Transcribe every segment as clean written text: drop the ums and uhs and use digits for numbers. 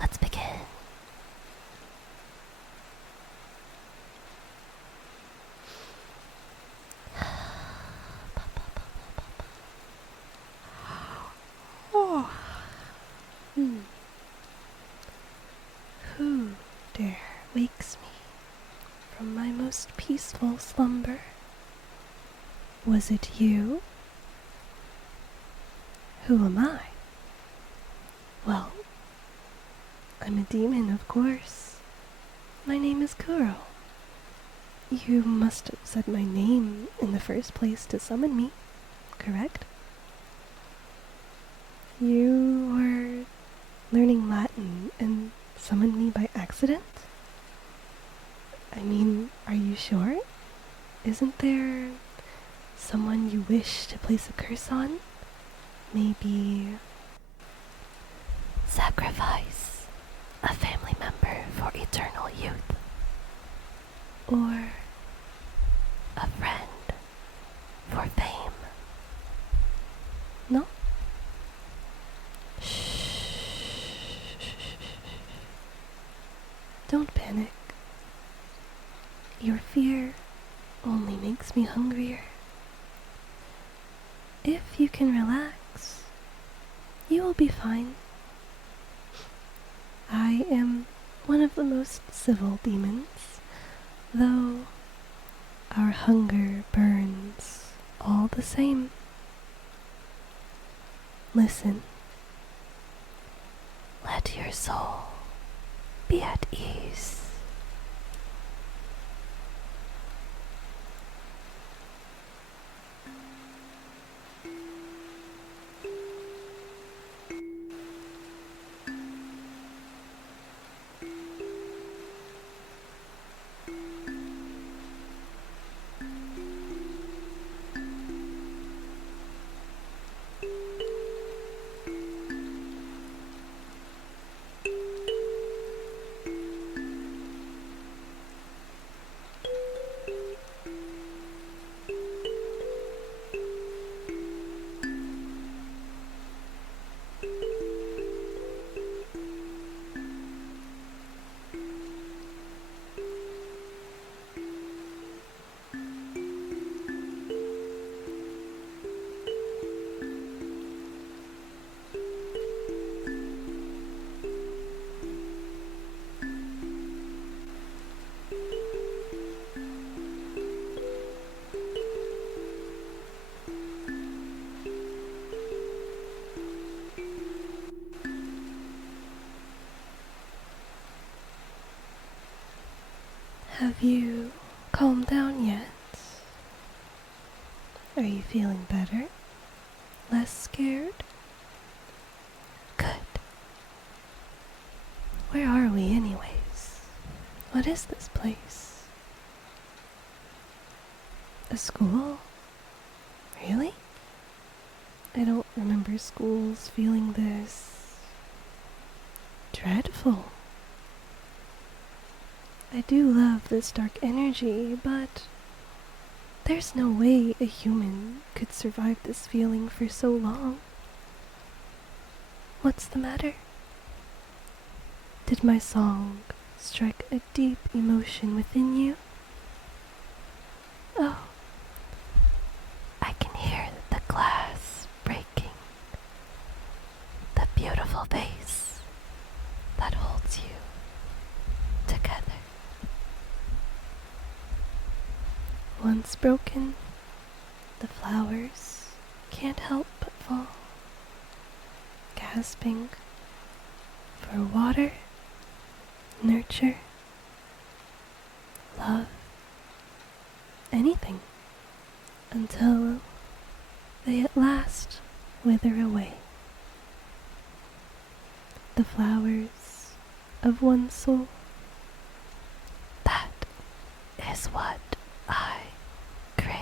let's begin. Oh. Who dare wakes me from my most peaceful slumber? Was it you? Who am I? Well, I'm a demon, of course. My name is Kuro. You must have said my name in the first place to summon me, correct? You were learning Latin and summoned me by accident? I mean, are you sure? Isn't there someone you wish to place a curse on? Maybe Sacrifice a family member for eternal youth, or a friend for fame. no? Don't panic. Your fear only makes me hungrier. If you can relax, you will be fine. I am one of the most civil demons, though our hunger burns all the same. Listen. Let your soul be at ease. Have you calmed down yet? Are you feeling better? Less scared? Good. Where are we anyways? What is this place? A school? Really? I don't remember schools feeling this dreadful. I do love this dark energy, but there's no way a human could survive this feeling for so long. What's the matter? Did my song strike a deep emotion within you? Oh, I can hear the glass breaking, the beautiful vase that holds you together. once broken, the flowers can't help but fall, gasping for water, nurture, love, anything, until they at last wither away. The flowers of one soul. That is what I crave.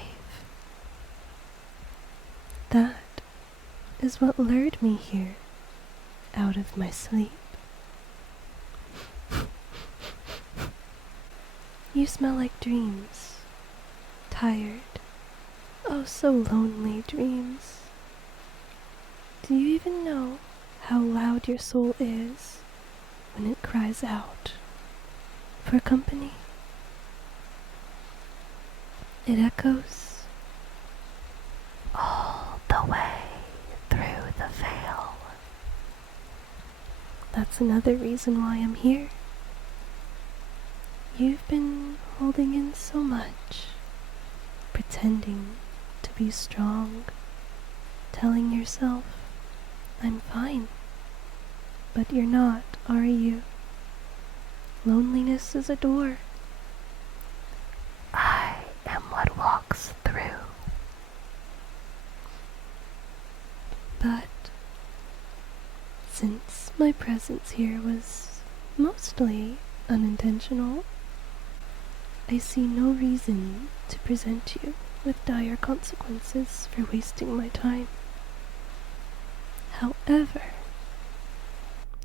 That is what lured me here, out of my sleep. You smell like dreams, tired, oh so lonely dreams. Do you even know how loud your soul is when it cries out for company. It echoes all the way through the veil. That's another reason why I'm here. You've been holding in so much, pretending to be strong, telling yourself, I'm fine. But you're not, are you? Loneliness is a door. I am what walks through. But since my presence here was mostly unintentional, I see no reason to present you with dire consequences for wasting my time. However,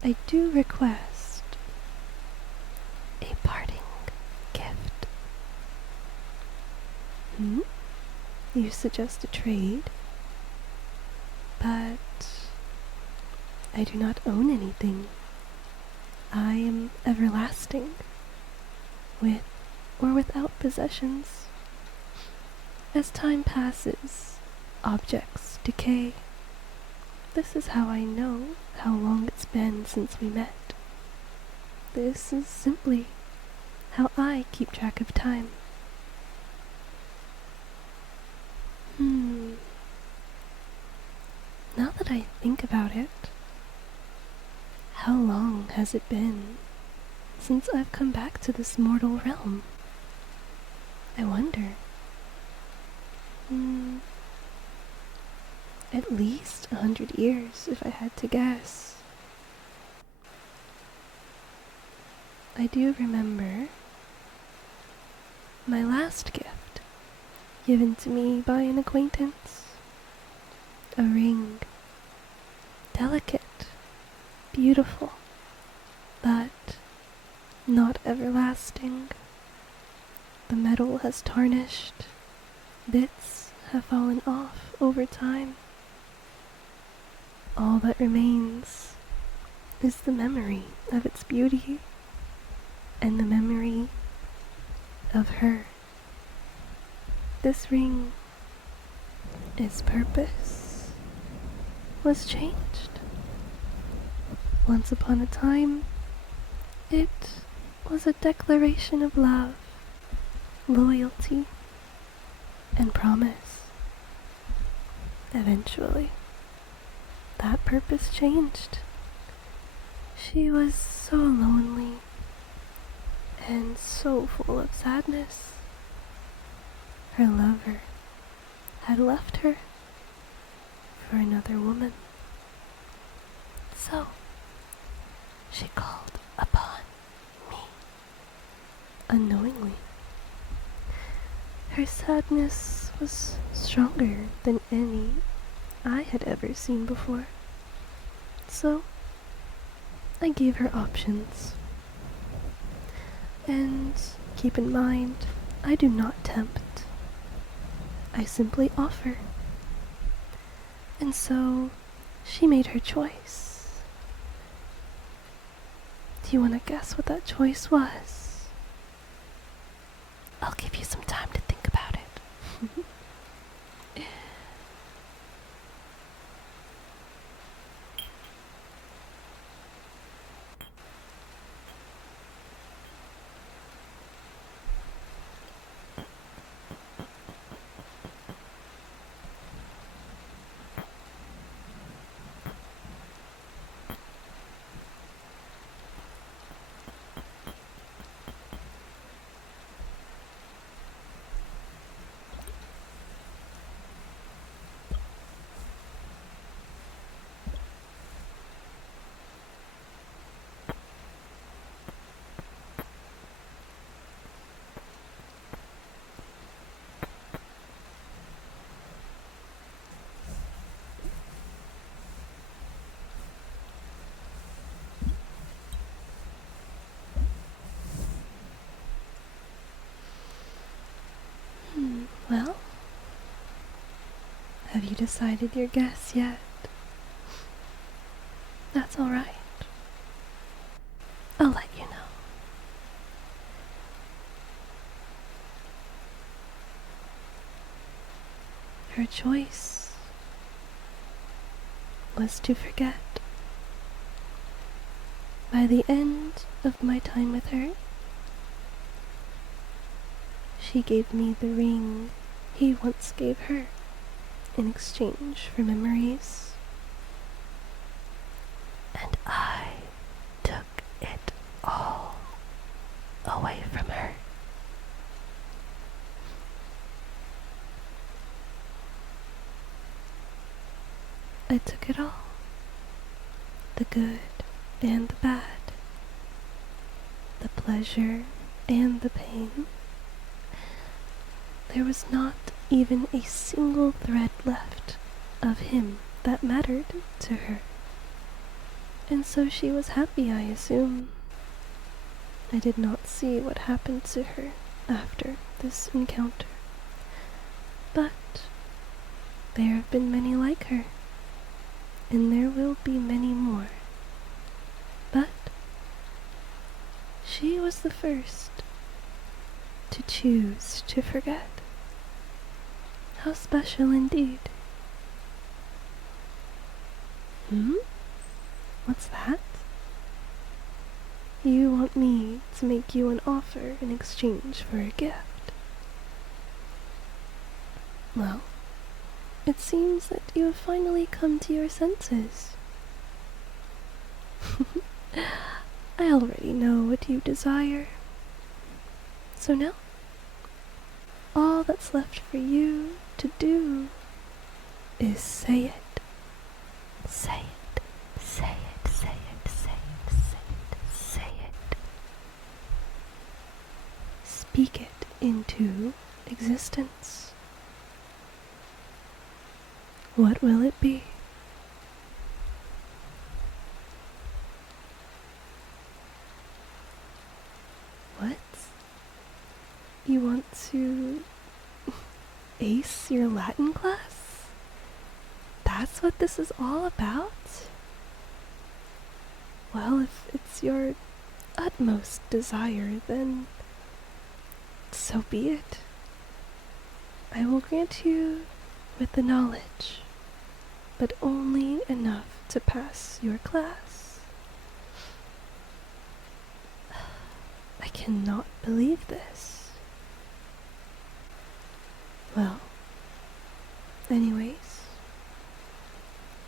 I do request a parting gift. You suggest a trade, but I do not own anything. I am everlasting, with or without possessions. As time passes, objects decay. This is how I know how long it's been since we met. This is simply how I keep track of time. Now that I think about it, how long has it been since I've come back to this mortal realm? I wonder. At least 100 years, if I had to guess. I do remember my last gift, given to me by an acquaintance. A ring. Delicate, beautiful, but not everlasting. The metal has tarnished, bits have fallen off over time. All that remains is the memory of its beauty and the memory of her. This ring, its purpose, was changed. Once upon a time, it was a declaration of love, loyalty, and promise. Eventually, that purpose changed. She was so lonely and so full of sadness. Her lover had left her for another woman. So, she called upon me. Unknowingly. Her sadness was stronger than any I had ever seen before. So, I gave her options. And keep in mind, I do not tempt. I simply offer. And so, she made her choice. Do you want to guess what that choice was? I'll give you some time to think about it. Well, have you decided your guess yet? That's alright. Her choice was to forget. By the end of my time with her, she gave me the ring he once gave her in exchange for memories. And I took it all away from her. I took it all. The good and the bad. The pleasure and the pain. There was not even a single thread left of him that mattered to her. And so she was happy, I assume. I did not see what happened to her after this encounter. But there have been many like her, and there will be many more. But she was the first to choose to forget. How special indeed. What's that? You want me to make you an offer in exchange for a gift? Well, it seems that you have finally come to your senses. I already know what you desire. So now, all that's left for you to do is say it. Say it, say it, say it, say it, say it, say it. Speak it into existence. What will it be? What? You want to ace your Latin class? That's what this is all about? Well, if it's your utmost desire, then so be it. I will grant you with the knowledge, but only enough to pass your class. I cannot believe this. Well, anyways,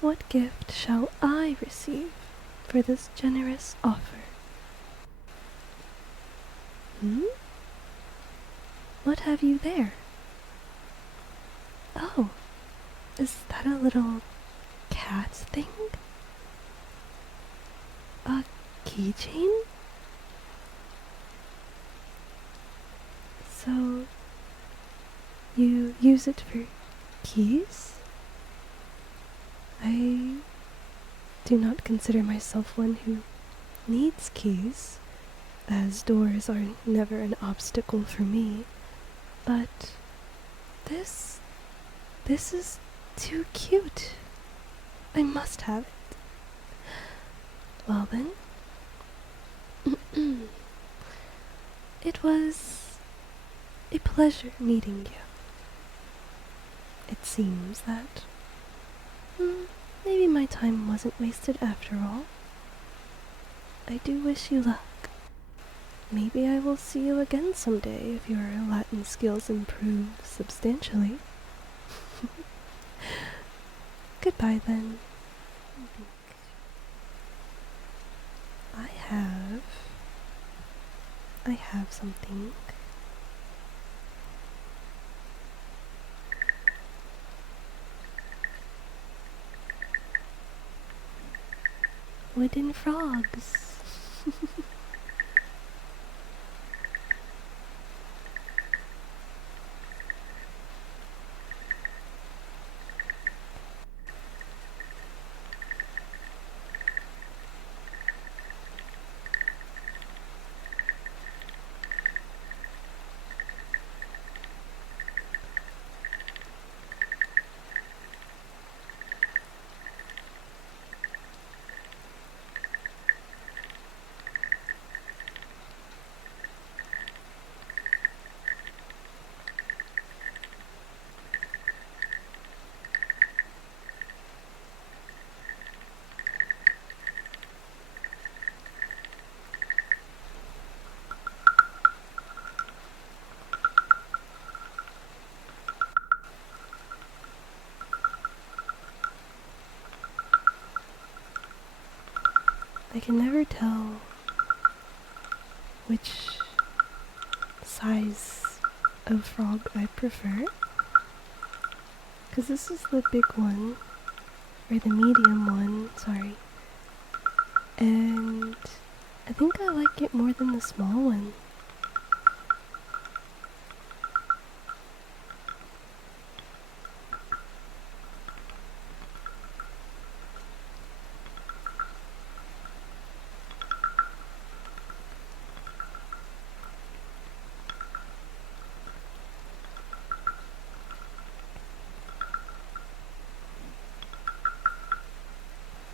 what gift shall I receive for this generous offer? What have you there? Oh, is that a little cat thing? A keychain? So, you use it for keys? I do not consider myself one who needs keys, as doors are never an obstacle for me, but this is too cute. I must have it. Well then, it was a pleasure meeting you. It seems that maybe my time wasn't wasted after all. I do wish you luck. Maybe I will see you again someday if your Latin skills improve substantially. Goodbye then. I have something. Wooden frogs. I can never tell which size of frog I prefer. Because this is the big one, or the medium one, sorry. And I think I like it more than the small one.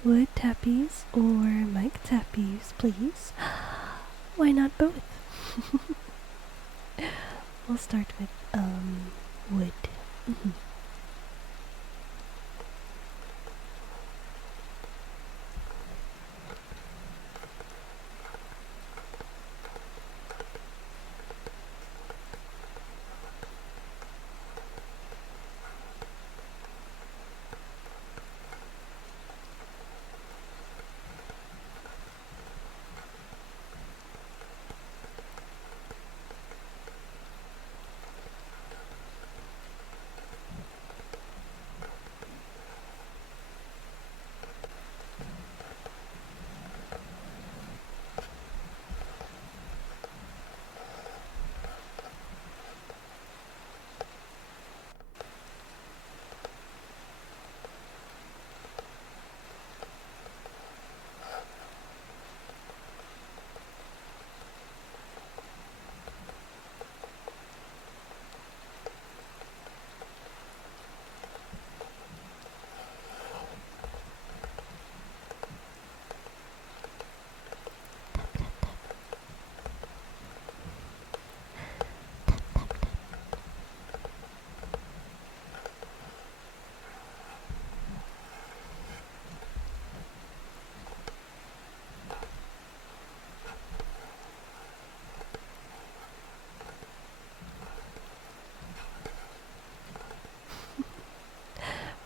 Wood tappies or mic tappies, please? Why not both? We'll start with, wood.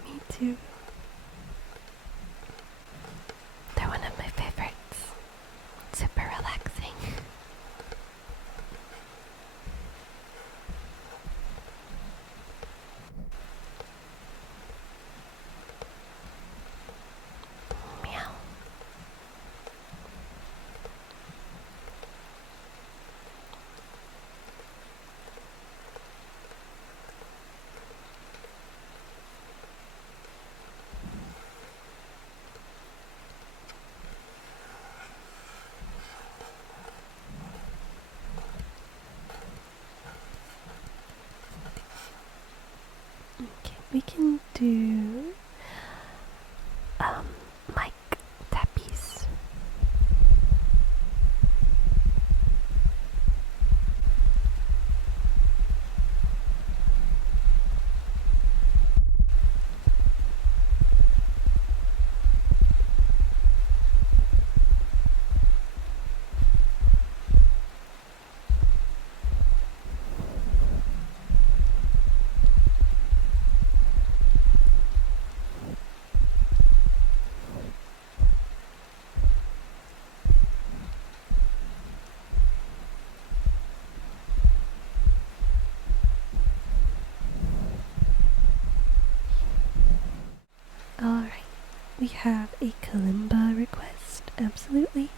Me too. They're one of my favorites. Super relaxing. Meow. Okay, we can do Mic tappies. Alright, we have a kalimba request, absolutely.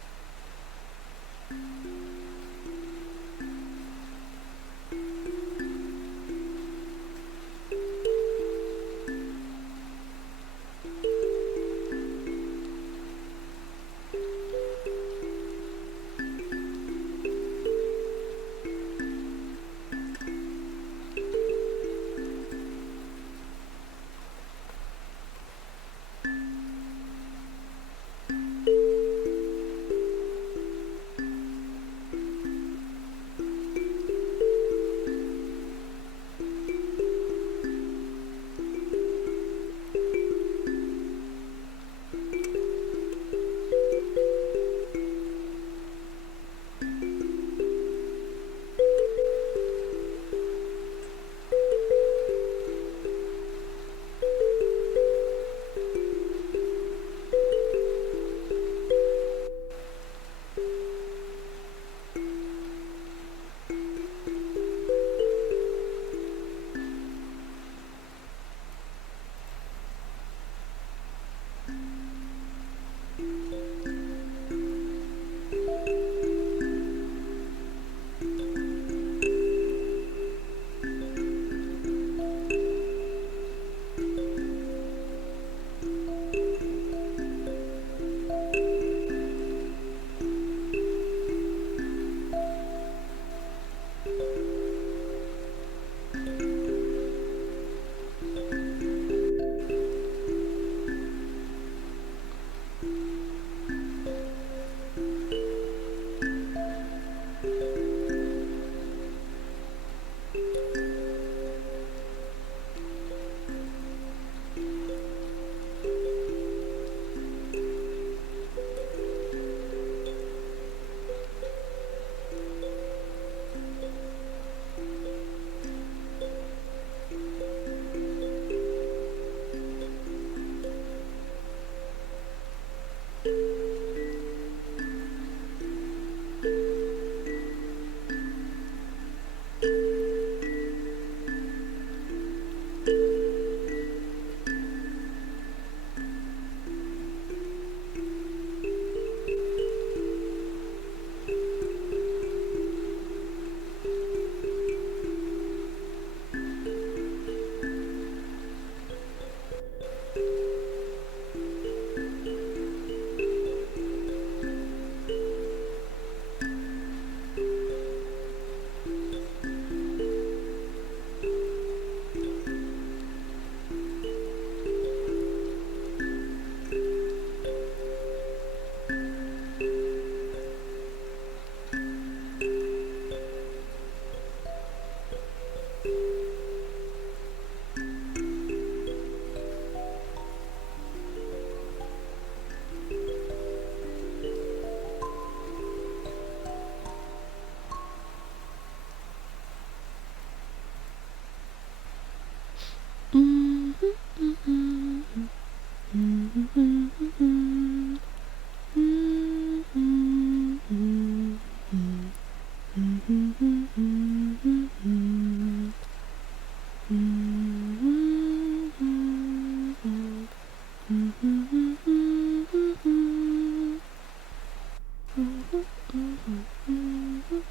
Mhm, mhm, mhm.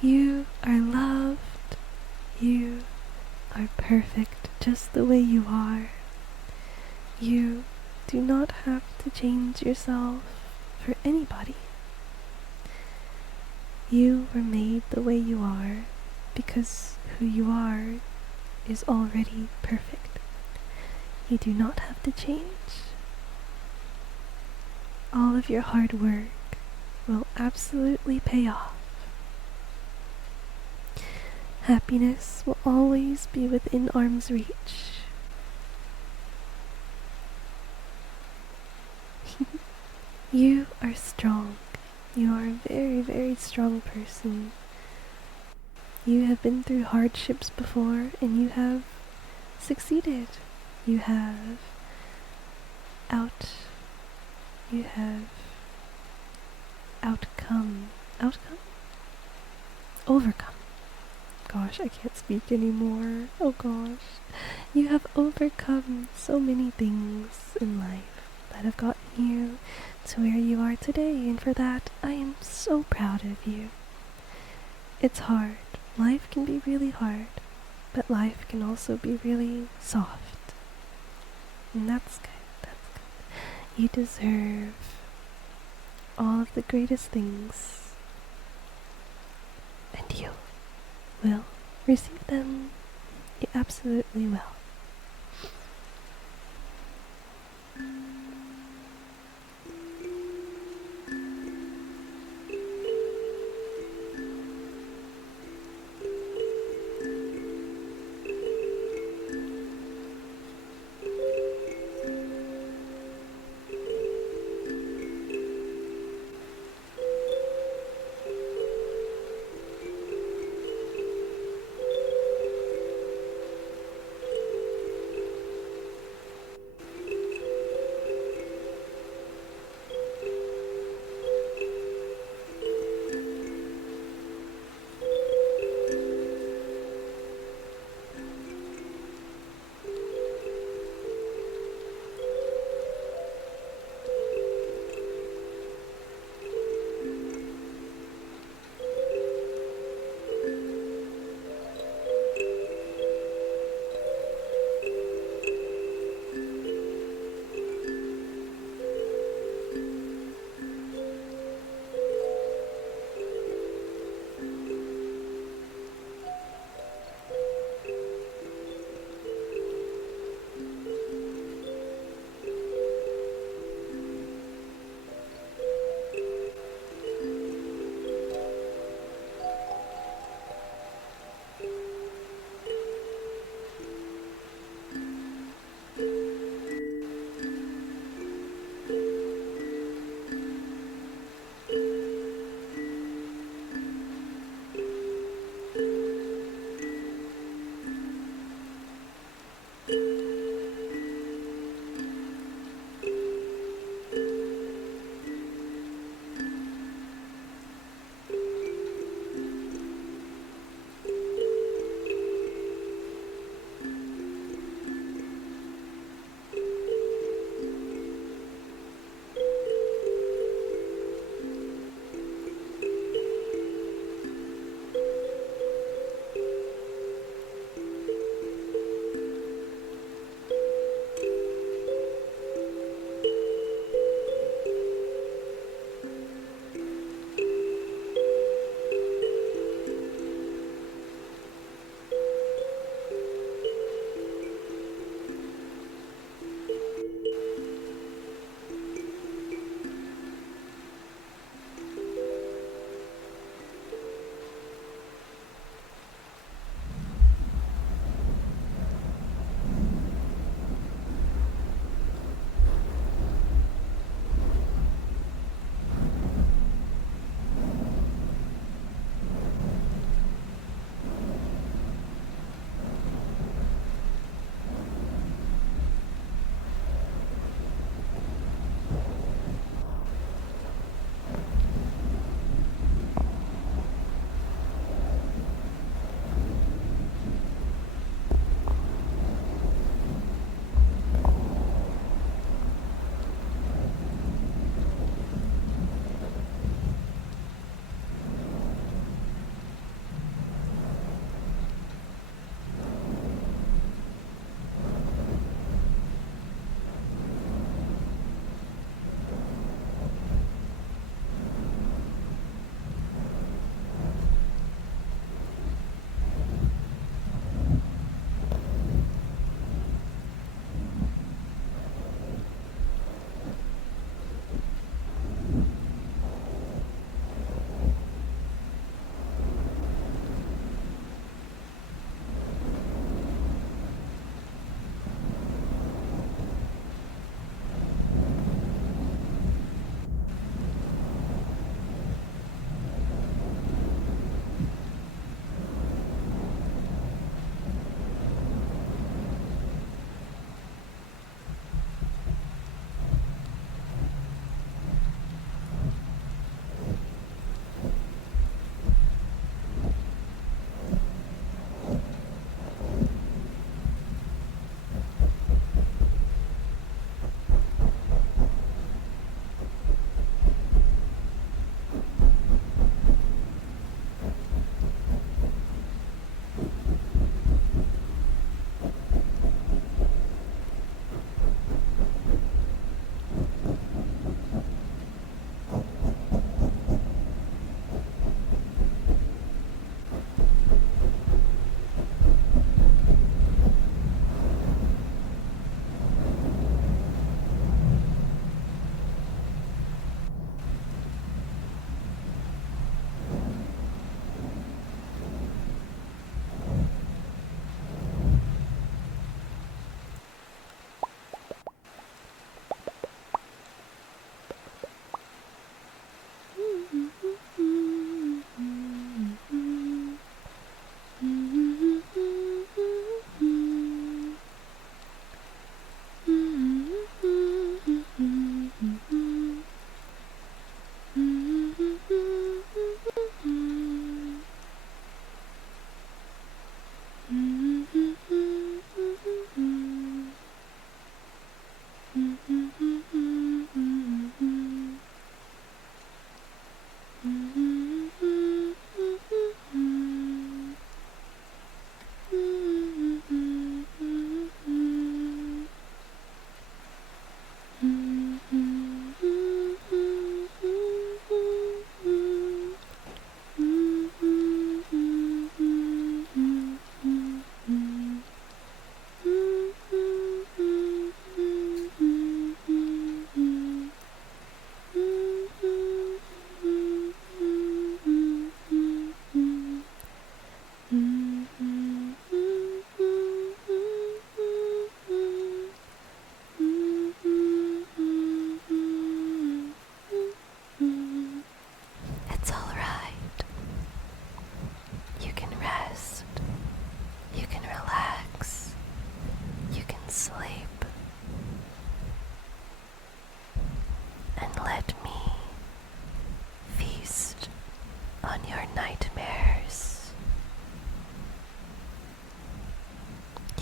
You are loved. You are perfect just the way you are. You do not have to change yourself for anybody. You were made the way you are because who you are is already perfect. You do not have to change. All of your hard work will absolutely pay off. Happiness will always be within arm's reach. You are strong. You are a very, very strong person. You have been through hardships before and you have succeeded. You have out you have outcome overcome. Gosh, I can't speak anymore. Oh gosh. You have overcome so many things in life that have gotten you to where you are today, and for that I am so proud of you. It's hard. Life can be really hard, but life can also be really soft. And that's good. That's good. You deserve all of the greatest things, and you will receive them. You absolutely will.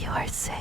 You are safe.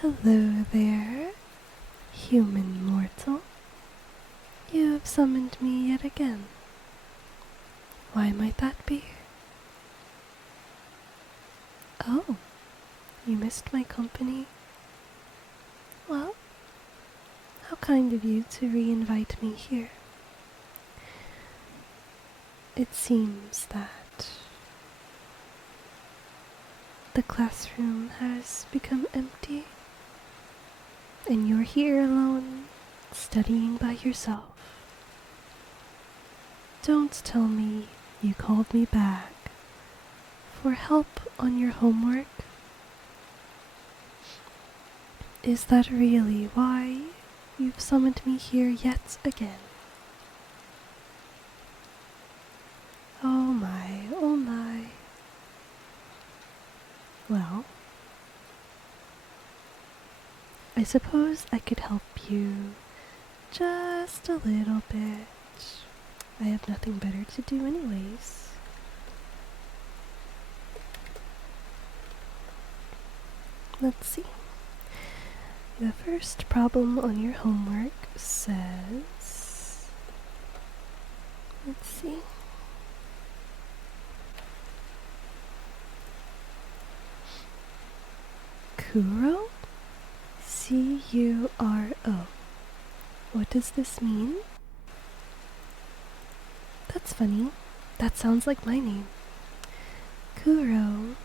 Hello there, human mortal. You have summoned me yet again. Why might that be? Oh, you missed my company? Well, how kind of you to re-invite me here. It seems that the classroom has become empty, and you're here alone, studying by yourself. Don't tell me you called me back for help on your homework. Is that really why you've summoned me here yet again? Oh my, oh my. Well, I suppose I could help you just a little bit. I have nothing better to do anyways. Let's see. The first problem on your homework says... Let's see. Kuro? C-U-R-O. What does this mean? That's funny. That sounds like my name. Kuro,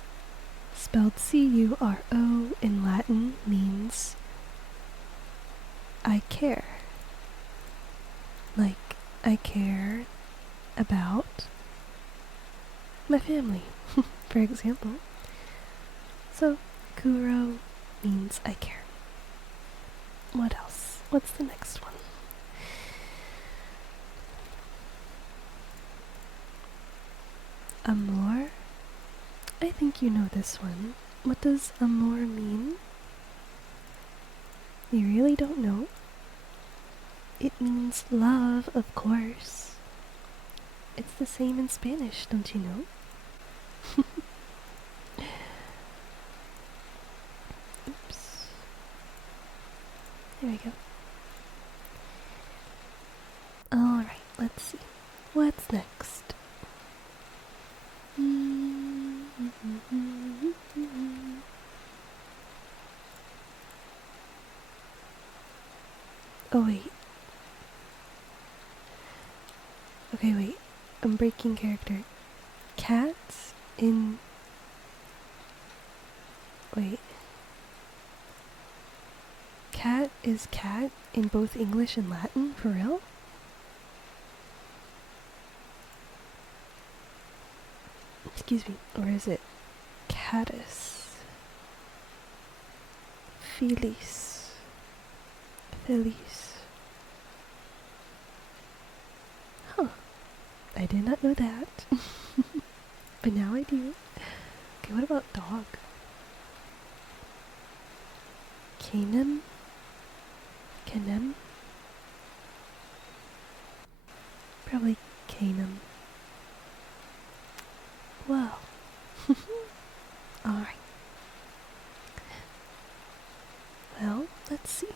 spelled C-U-R-O in Latin, means I care. Like, I care about my family, for example. So, Kuro means I care. What else? What's the next one? Amor? I think you know this one. What does amor mean? You really don't know? It means love, of course. It's the same in Spanish, don't you know? Oops. There we go. Alright, let's see. What's next? Oh wait. Okay, wait. I'm breaking character. Cats in... Wait. Cat is cat in both English and Latin? For real? Excuse me. Or is it catus? Feliz. Feliz. Huh. I did not know that. But now I do. Okay, what about dog? Canem? Canem? Probably canem. Well. Alright. Well, let's see.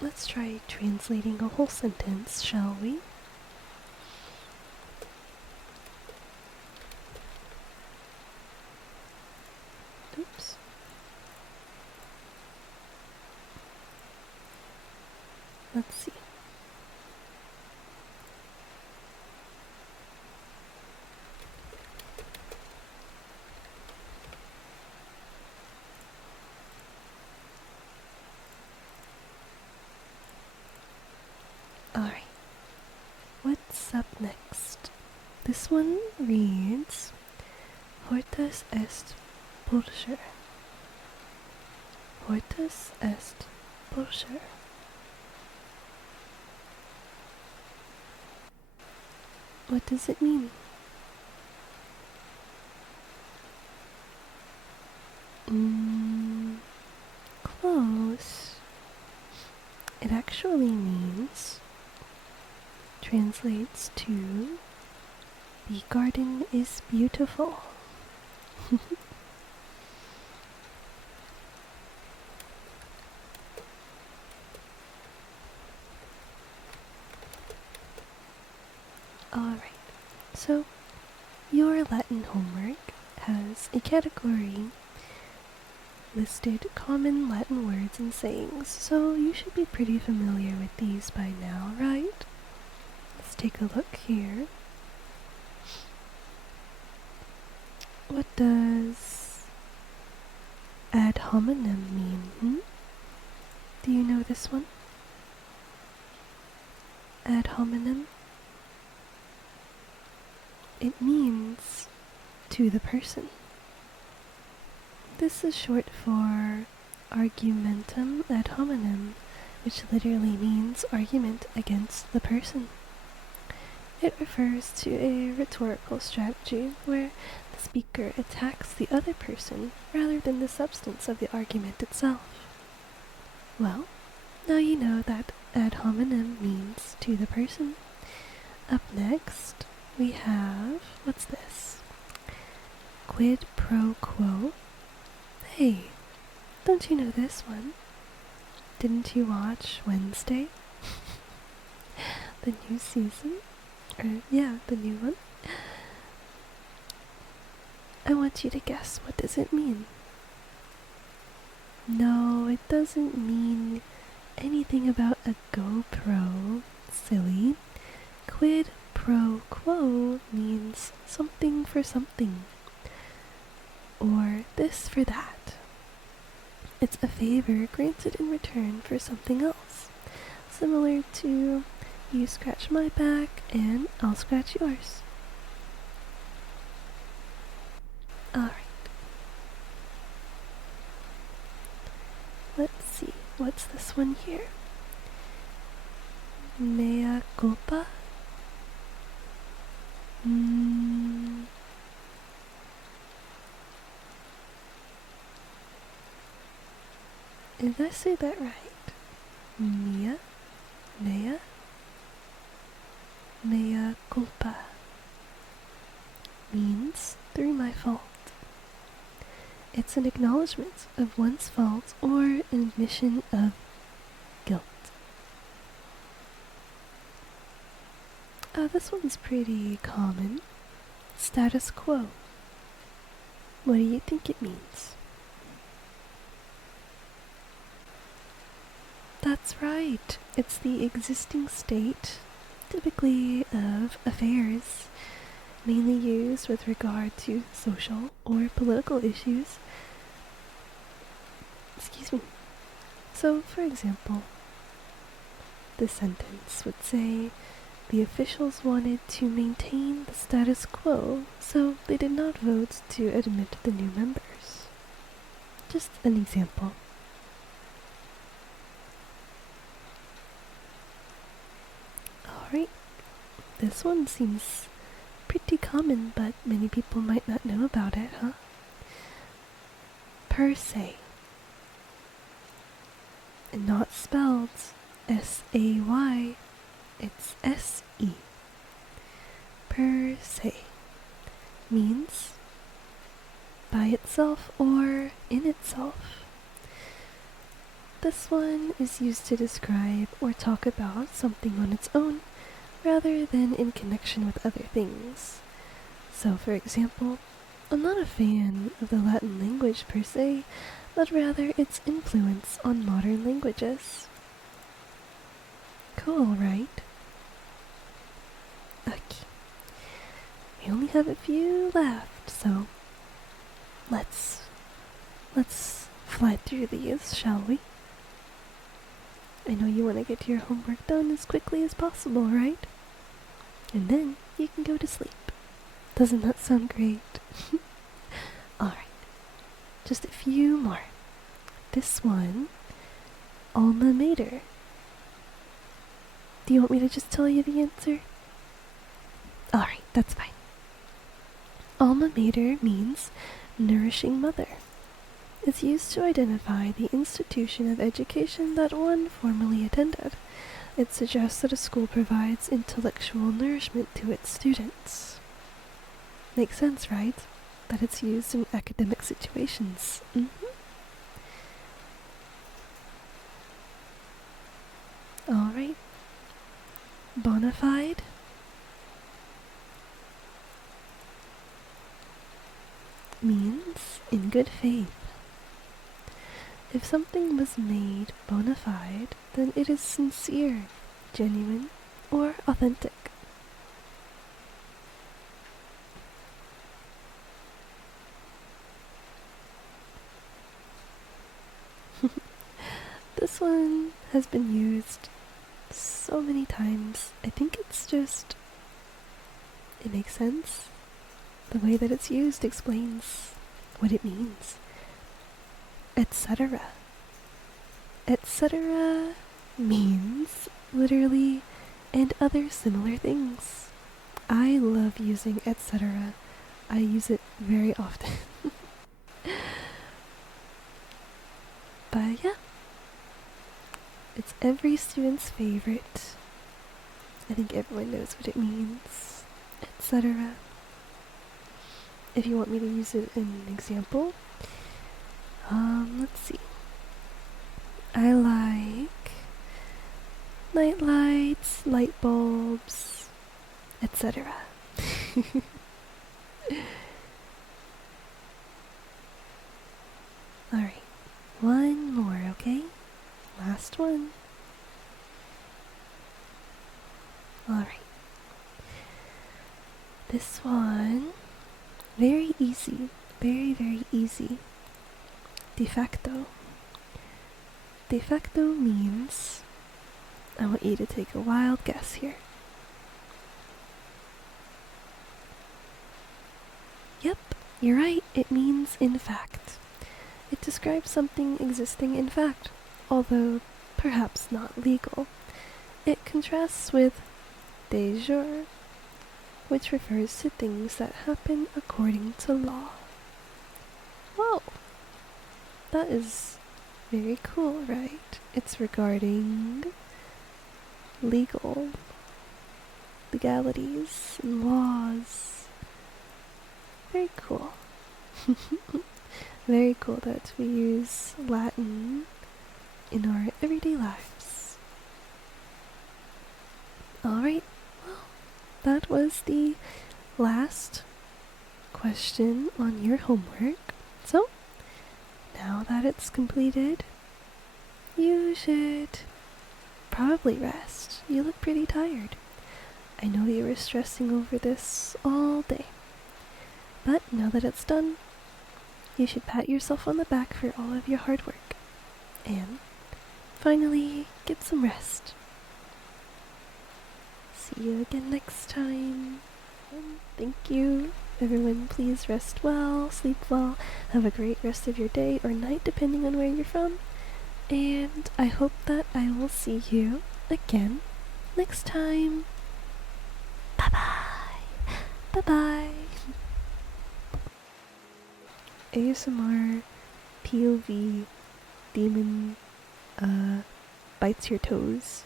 Let's try translating a whole sentence, shall we? is up next. This one reads Hortus est pulcher. Hortus est pulcher. What does it mean? Close. It actually translates to the garden is beautiful. Alright, so your Latin homework has a category listed common Latin words and sayings, so you should be pretty familiar with these by now, right? Let's take a look here. What does ad hominem mean? Do you know this one? Ad hominem? It means to the person. This is short for argumentum ad hominem, which literally means argument against the person. It refers to a rhetorical strategy where the speaker attacks the other person rather than the substance of the argument itself. Well, now you know that ad hominem means to the person. Up next, we have, what's this? Quid pro quo. Hey, don't you know this one? Didn't you watch Wednesday? The new season? The new one. I want you to guess, what does it mean? No, it doesn't mean anything about a GoPro, silly. Quid pro quo means something for something, or this for that. It's a favor granted in return for something else, similar to you scratch my back and I'll scratch yours. Alright. Let's see, what's this one here? Mea culpa? Did I say that right? Mea culpa means through my fault. It's an acknowledgement of one's fault or an admission of guilt. This one's pretty common. Status quo. What do you think it means? That's right. It's the existing state, typically of affairs, mainly used with regard to social or political issues. Excuse me. So, for example, this sentence would say, the officials wanted to maintain the status quo, so they did not vote to admit the new members. Just an example. Alright, this one seems pretty common, but many people might not know about it, huh? Per se. And not spelled S-A-Y, it's S-E. Per se means by itself or in itself. This one is used to describe or talk about something on its own rather than in connection with other things. So, for example, I'm not a fan of the Latin language per se, but rather its influence on modern languages. Cool, right? Okay. We only have a few left, so let's fly through these, shall we? I know you want to get your homework done as quickly as possible, right? And then you can go to sleep. Doesn't that sound great? Alright, just a few more. This one, alma mater. Do you want me to just tell you the answer? Alright, that's fine. Alma mater means nourishing mother. It's used to identify the institution of education that one formerly attended. It suggests that a school provides intellectual nourishment to its students. Makes sense, right? That it's used in academic situations. Alright. Bona fide. Means in good faith. If something was made bona fide, then it is sincere, genuine, or authentic. This one has been used so many times. I think it makes sense. The way that it's used explains what it means. Etc. Etc. means literally and other similar things. I love using etc. I use it very often. But yeah, it's every student's favorite. I think everyone knows what it means, etc. If you want me to use it in an example, let's see. I like night lights, light bulbs, etc. Alright, one more, okay? Last one. Alright. This one, very easy. Very, very easy. De facto. De facto means, I want you to take a wild guess here. Yep, you're right, it means in fact. It describes something existing in fact, although perhaps not legal. It contrasts with de jure, which refers to things that happen according to law. Whoa! That is very cool, right? It's regarding legalities and laws. Very cool. Very cool that we use Latin in our everyday lives. Alright, well, that was the last question on your homework. So, now that it's completed, you should probably rest. You look pretty tired. I know you were stressing over this all day. But now that it's done, you should pat yourself on the back for all of your hard work. And finally, get some rest. See you again next time. And thank you. Everyone, please rest well, sleep well, have a great rest of your day or night depending on where you're from. And I hope that I will see you again next time. Bye-bye. Bye-bye. ASMR POV demon bites your toes.